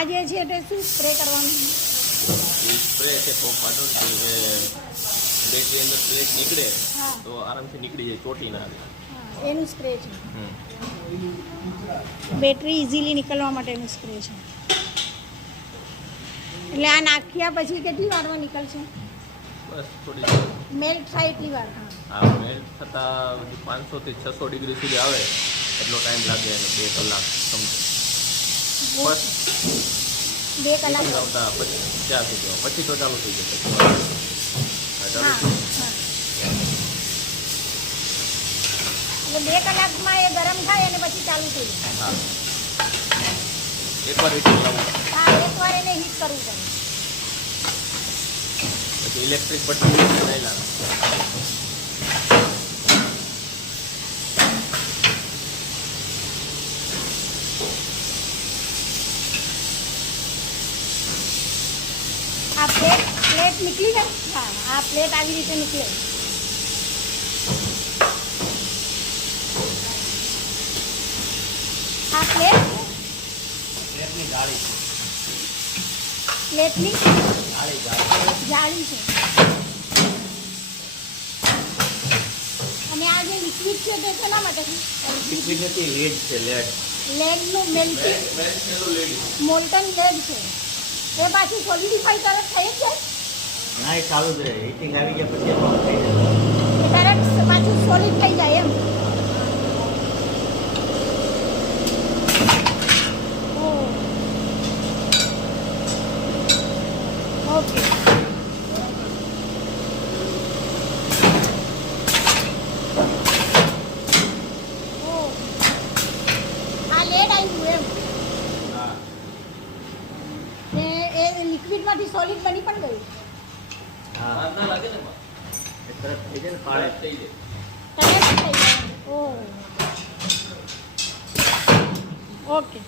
આ જે છે તે શું સ્પ્રે કરવાનું? સ્પ્રે છે તો પાડો કે બેટરી અંદર સ્પ્રેશ નીકળે હા. તો આરામથી નીકળી જાય, ચોટી ના આવે. હા, એનું સ્પ્રે છે. બેટરી ઇઝીલી નીકળવા માટેનું સ્પ્રે છે. એટલે આ નાખ્યા પછી કેટલી વારમાં નીકળશે? બસ થોડી મેલ્ટ થાય એટલી વાર? હા. આ મેલ્ટ થતાં 500 થી 600 ડિગ્રી સુધી આવે એટલો ટાઈમ લાગે અને 2 કલાક સમજો. બસ 2 કલાક આવતા પછી ત્યાં સુધી પછી તો ચાલુ થઈ જશે. હા હા. એટલે 2 કલાકમાં એ ગરમ થાય અને પછી ચાલુ થઈ જાય. હા, એકવાર હીટ લાવવું હા, એકવાર એને હીટ કરવું પડે. પછી ઇલેક્ટ્રિક પટ્ટી નહીં લાવે. આ પ્લેટ નીકળી જાય. હા, આ પ્લેટ આવી રીતે નીકળે. આ પ્લેટની જાળી છે. પ્લેટની જાળી છે. અને આ જે લિક્વિડ છે તે શેના માટે છે? લિક્વિડ નથી, લેડ છે. લેડનું મેલ્ટિંગ લેડ મોલ્ટન લેડ છે. એ પાછું સોલિડિફાઈ તરત થઈ જ જાય? ના, એ ચાલુ જ રહે. હીટિંગ આવી ગયા પછી એમાં થઈ એ જાય. તરત પાછું સોલિડ થઈ જાય એમ? ઓકે. આ લેડ આવ્યું એમ? હા, ને એ લિક્વિડમાંથી સોલિડ બની પણ ગયું? હા, ના લાગે ને એમાં. એ તરત થઈ જાય ને, પાળે થઈ જાય. તરત થઈ જાય. ઓકે.